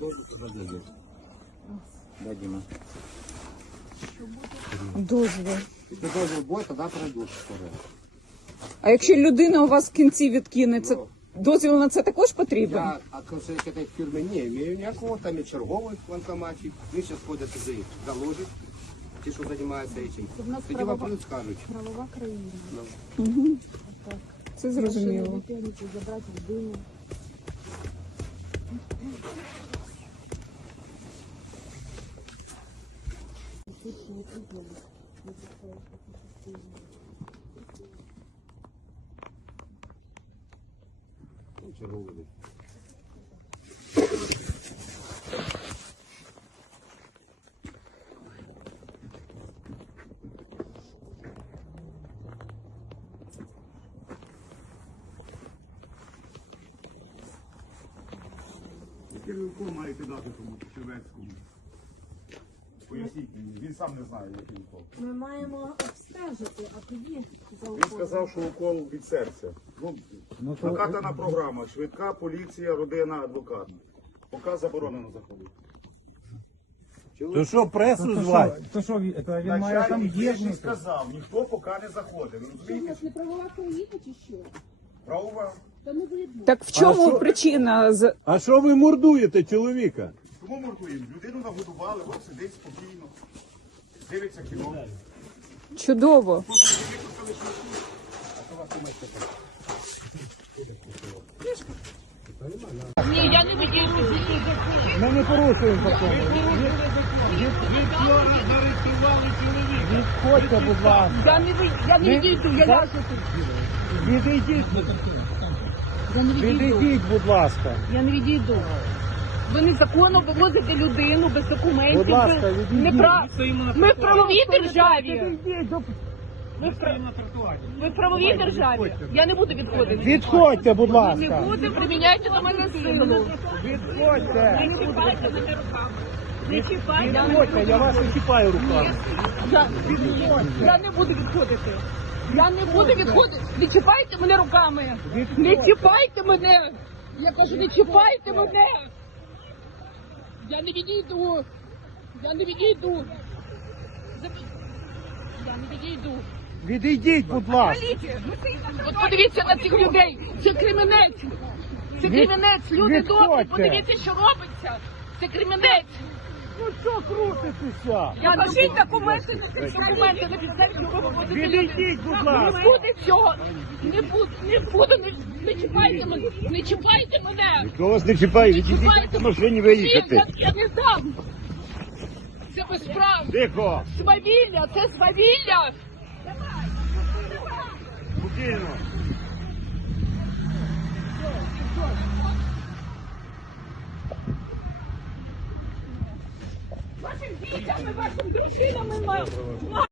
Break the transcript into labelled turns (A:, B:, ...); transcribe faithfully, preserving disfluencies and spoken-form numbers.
A: дозвіл. Да, Діма.
B: Дозвіл.
A: Якщо дозвіл буде, тоді пройдуть.
B: А якщо людина у вас в кінці відкине, це дозвіл на це також потрібен?
A: Я отношения к этой фирме не имею никакого, там и черговый в банкомате. Мы сейчас ходят туди заложить, ті, що займаються этим. Тоді вам прийдуть, скажуть.
C: Правова країна.
B: Угу.
C: Так.
B: Це зрозуміло.
C: Забрати людину.
A: Черговий.
D: Керівнику маєте дати тому Червецькому. Поясніть мені, він сам не знає, який укол.
C: Ми маємо обстежити, а тоді за
D: Він сказав, що укол від серця. Ну, накатана програма, швидка, поліція, родина, адвокат. Поки заборонено заходити.
E: То що, пресу звати?
F: То що, він він має там
D: Начальник тиждень
F: єдність?
D: сказав, ніхто поки не заходить. Ви розумієте?
C: не правова країна чи що?
D: Правова.
C: Та не видно.
B: Так в чому
E: А що-
B: причина? з-
E: А що ви мордуєте чоловіка?
D: Тому мордуємо. Людину нагодували, от сидить спокійно, дивиться кіно.
B: Чудово.
G: Ні, я не відійду.
F: Ми не порушуємо закон. Відходьте, будь ласка.
G: Я не ви- я не відійду, я ляжу тут.
F: Відійдіть,
G: Я не відійду.
F: відійдіть, будь ласка.
G: Я не відійду. Ви незаконно вивозите людину без документів.
F: Будь ласка,
G: Ви
F: відійдіть.
G: не прав... Ми в правовій державі.
F: Відійдіть, до-
G: Ви в, прав... Ви в правовій державі. Я не буду відходити.
F: Відходьте, будь
G: Не
F: ласка.
G: буде, приміняйте на мене силу.
F: Відходьте.
G: Не чіпайте мене руками. Не чіпайте мене
F: Відходьте, я вас не чіпаю руками.
G: Я, я не буду відходити. Я не буду відходити. Не чіпайте мене руками. Не чіпайте мене. Я кажу, не чіпайте мене. Я не відійду. Я не відійду. Я не відійду.
F: Відійдіть, будь ласка.
G: От подивіться на цих людей. Це кримінець. Це кримінець. Люди добрі.
F: відходьте.
G: Подивіться, що робиться. Це кримінець.
F: Ну що крутитеся?
G: Я кажіть документи, документи на підставі чого ви будете
F: Відійдіть, будь
G: Не
F: ласка.
G: буде цього. Не буду, не буду, не, не чіпайте мене. Не чіпайте мене.
E: Хто вас не чіпає? Відійдіть
G: Чіпайте.
E: на машині
G: Ні,
E: виїхати.
G: я, я не дам. Це безправ.
E: Тихо!
G: Свавілля, це свавілля.
E: Спокійно.
G: Вашим дітям і вашим дружинам і ма-